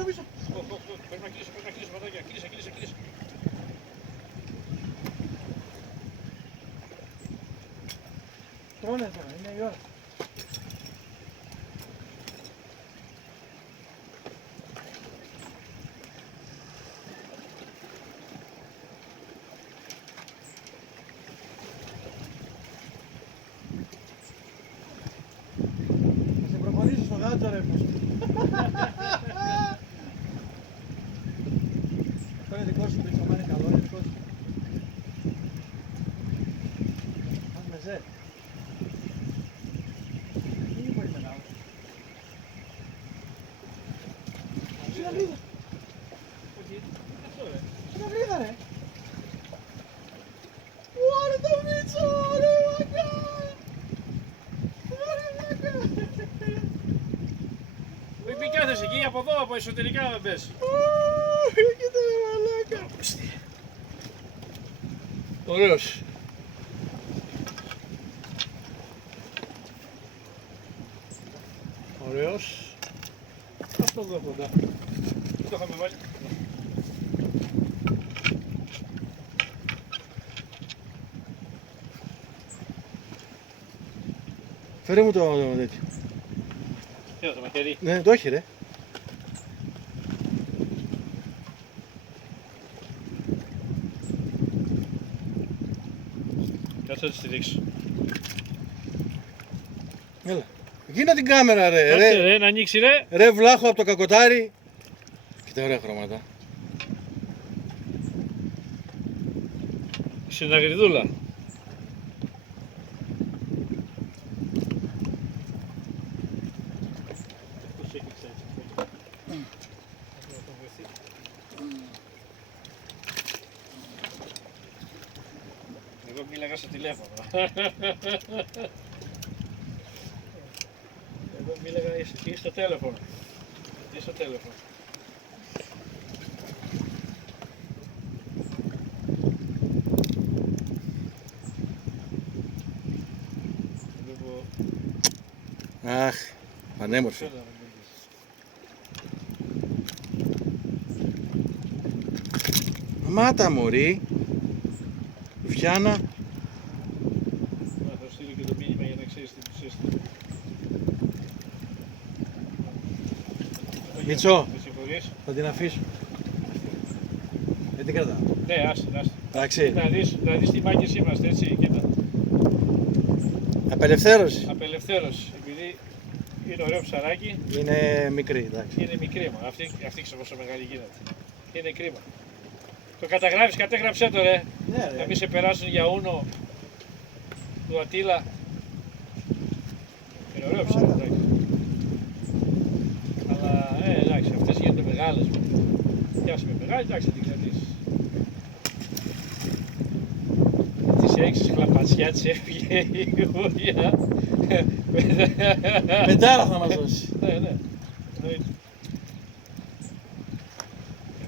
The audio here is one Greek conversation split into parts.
πίσω. Πρέπει να κλείσω, πατάκια. Κλείσε. Τρώνε τώρα, είναι η ώρα. Θα σε προχωρήσω στο γάτζο ρε πούς. Αυτό είναι δικό σου πίσω, άμα είναι καλό είναι δικό σου. Ας με ζε. Είναι πολύ μεγάλο. Συναυλίδα. Συναυλίδα ρε. Ωρα το μίτσο, ρε μαγκά. Μην κάθεσαι εκεί, από εδώ, από εσωτερικά να μπες. Κοίτα ρε μαλάκα. Ωραίος. Ωραίος. Αυτό εδώ κοντά. Πού το είχαμε βάλει. Φέρε μου το τέτοιο. Κοίτα το μαχαίρι. Ναι, το έχει ρε. Κάτσε να τη στηρίξω. Έλα. Γίνα την κάμερα ρε. Κάτσε ρε, να ανοίξει ρε. Ρε βλάχο από το κακοτάρι. Κοίτα ωραία χρώματα. Συναγριδούλα. Εγώ μίλαγα στο τηλέφωνο. Εγώ μίλαγα ή στο τηλέφωνο. Αχ, πανέμορφη. Μάτα μωρή. Βιάννα. Να θα στείλω και το μήνυμα για να ξέρεις τι τους έστειλε. Μητσό, Με συγχωρείς. θα την αφήσω. Δεν την κρατάω. Ναι, άστε. Εντάξει. Να δεις τι μάγκες είμαστε, έτσι, κοίτα. Απελευθέρωση. Απελευθέρωση, επειδή είναι ωραίο ψαράκι, Είναι μικρή, εντάξει. είναι μικρή μα. Αυτή ξέρω πόσο μεγάλη γίνεται. Είναι κρίμα. Το καταγράφεις, κατέγραψέ το ρε. Ναι, Να μην σε περάσουν για ούνο του Ατήλα. Είναι ωραίο ψαράκι. Αλλά εντάξει, αυτές γίνονται μεγάλες. Πιάσουμε μεγάλη, εντάξει, θα την κρατήσεις. Της έξι χλαπατσιά της έφυγε η Γούρια. Πεντάρα θα μας δώσει. Ναι, εννοείται.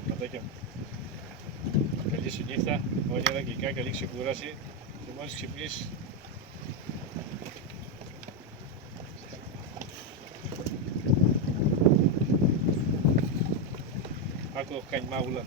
Πατάκια μου. Καλή σου νύχτα, όνειρα αγγλικά, καλή ξεκούραση και μόλις ξυπνήσεις. Άκου, έχω κάνει μάγουλα.